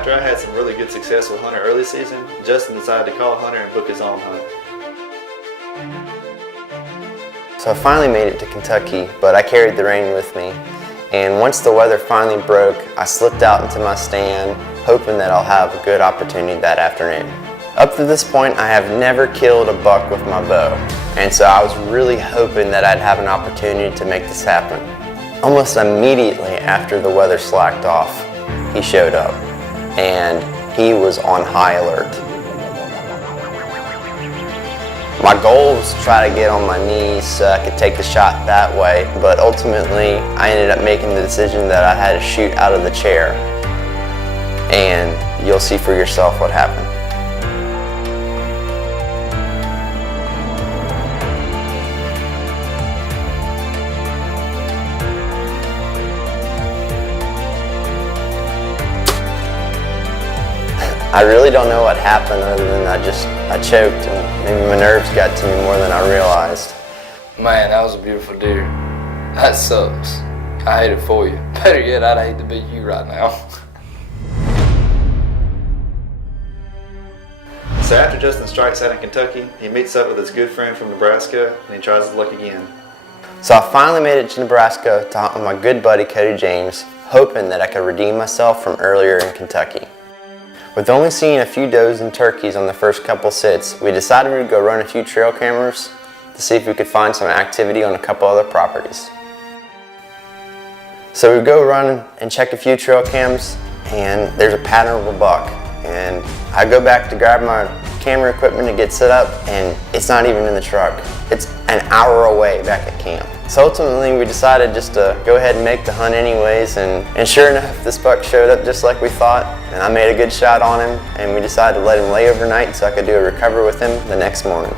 after I had some really good success with Hunter early season, Justin decided to call Hunter and book his own hunt. So I finally made it to Kentucky, but I carried the rain with me. And once the weather finally broke, I slipped out into my stand, hoping that I'll have a good opportunity that afternoon. Up to this point, I have never killed a buck with my bow, and so I was really hoping that I'd have an opportunity to make this happen. Almost immediately after the weather slacked off, he showed up, and he was on high alert. My goal was to try to get on my knees so I could take the shot that way, but ultimately I ended up making the decision that I had to shoot out of the chair, and you'll see for yourself what happened. I really don't know what happened other than I choked and maybe my nerves got to me more than I realized. Man, that was a beautiful deer. That sucks. I hate it for you. Better yet, I'd hate to be you right now. So after Justin strikes out in Kentucky, he meets up with his good friend from Nebraska and he tries his luck again. So I finally made it to Nebraska to hunt with my good buddy Cody James, hoping that I could redeem myself from earlier in Kentucky. With only seeing a few does and turkeys on the first couple sits, we decided we'd go run a few trail cameras to see if we could find some activity on a couple other properties. So we go run and check a few trail cams, and there's a pattern of a buck. And I go back to grab my camera equipment to get set up, and it's not even in the truck. It's an hour away back at camp. So ultimately we decided just to go ahead and make the hunt anyways, and sure enough this buck showed up just like we thought, and I made a good shot on him, and we decided to let him lay overnight so I could do a recovery with him the next morning.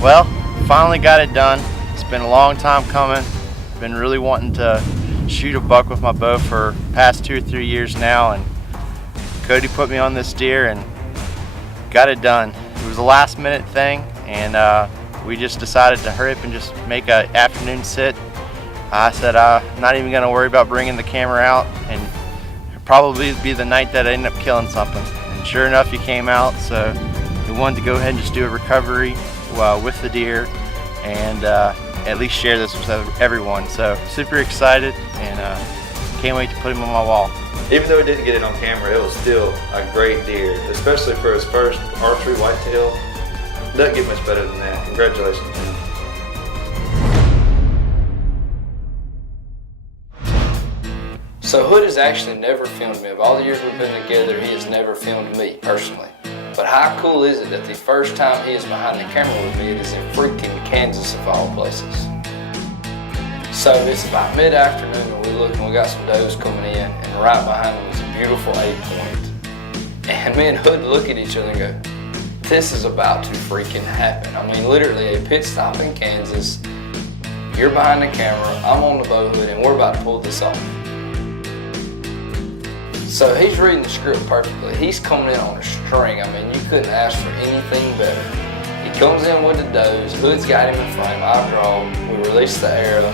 Well, finally got it done. It's been a long time coming. Been really wanting to shoot a buck with my bow for the past 2 or 3 years now, and Cody put me on this deer and got it done. It was a last minute thing, and we just decided to hurry up and just make an afternoon sit. I said I'm not even going to worry about bringing the camera out, and it'll probably be the night that I end up killing something. And sure enough, he came out, so we wanted to go ahead and just do a recovery with the deer and at least share this with everyone. So super excited, and can't wait to put him on my wall. Even though we didn't get it on camera, it was still a great deer, especially for his first archery whitetail. Doesn't get much better than that. Congratulations, man. So Hood has actually never filmed me. Of all the years we've been together, he has never filmed me personally. But how cool is it that the first time he is behind the camera with me, it is in freaking Kansas of all places. So it's about mid-afternoon and we look and we got some does coming in, and right behind them is a beautiful 8-point. And me and Hood look at each other and go, this is about to freaking happen. I mean, literally a pit stop in Kansas, you're behind the camera, I'm on the bow hood, and we're about to pull this off. So he's reading the script perfectly. He's coming in on a string. I mean, you couldn't ask for anything better. He comes in with the does, Hood's got him in frame, I draw, we release the arrow,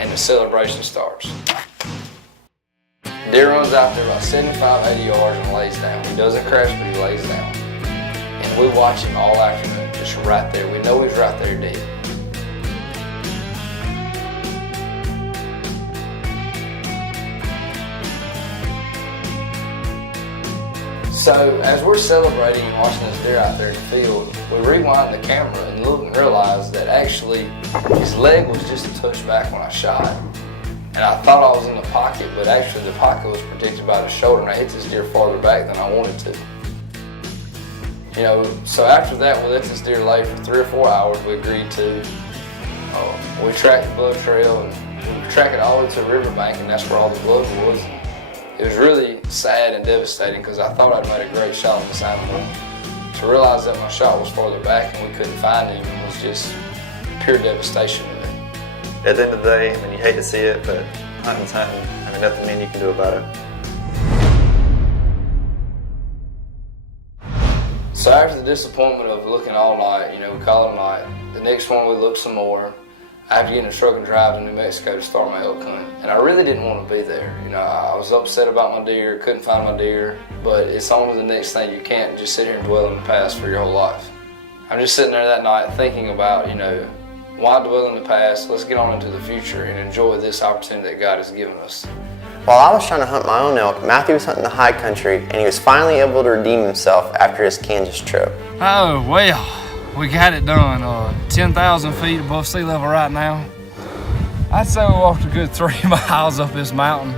and the celebration starts. Deer runs out there about 75, 80 yards and lays down. He doesn't crash, but he lays down. And we watch him all afternoon, just right there. We know he's right there dead. So as we're celebrating and watching this deer out there in the field, we rewind the camera and look and realize that actually his leg was just a touch back when I shot. And I thought I was in the pocket, but actually the pocket was protected by the shoulder, and I hit this deer farther back than I wanted to. You know, so after that, we let this deer lay for 3 or 4 hours. We agreed to, we tracked the blood trail, and we tracked it all the way to the riverbank, and that's where all the blood was. It was really sad and devastating because I thought I'd made a great shot on this animal. To realize that my shot was farther back and we couldn't find him was just pure devastation to me. At the end of the day, I mean, you hate to see it, but hunting's hunting. I mean, nothing you can do about it. So after the disappointment of looking all night, you know, we call it a night, the next one we looked some more. I have to get in a truck and drive to New Mexico to start my elk hunt. And I really didn't want to be there. You know, I was upset about my deer, couldn't find my deer, but it's on to the next thing. You can't just sit here and dwell in the past for your whole life. I'm just sitting there that night thinking about, you know, why dwell in the past? Let's get on into the future and enjoy this opportunity that God has given us. While I was trying to hunt my own elk, Matthew was hunting the high country, and he was finally able to redeem himself after his Kansas trip. Oh, well, we got it done. 10,000 feet above sea level right now. I'd say we walked a good 3 miles up this mountain.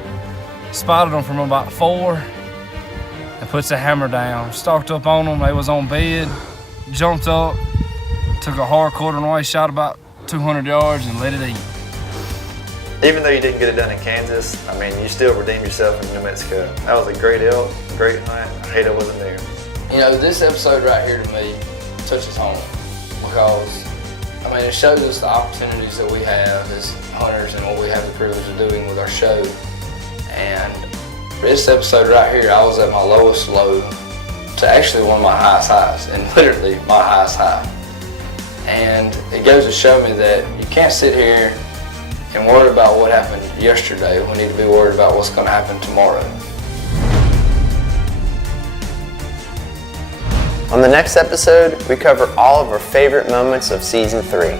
Spotted them from about 4 and puts a hammer down. Stalked up on them, they was on bed, jumped up, took a hard quartering away, shot about 200 yards and let it eat. Even though you didn't get it done in Kansas, I mean, you still redeemed yourself in New Mexico. That was a great elk, great hunt. I hate I wasn't there. You know, this episode right here to me touches home because, I mean, it shows us the opportunities that we have as hunters and what we have the privilege of doing with our show. And this episode right here, I was at my lowest low to actually one of my highest highs, and literally my highest high. And it goes to show me that you can't sit here and worry about what happened yesterday. We need to be worried about what's going to happen tomorrow. On the next episode, we cover all of our favorite moments of Season 3.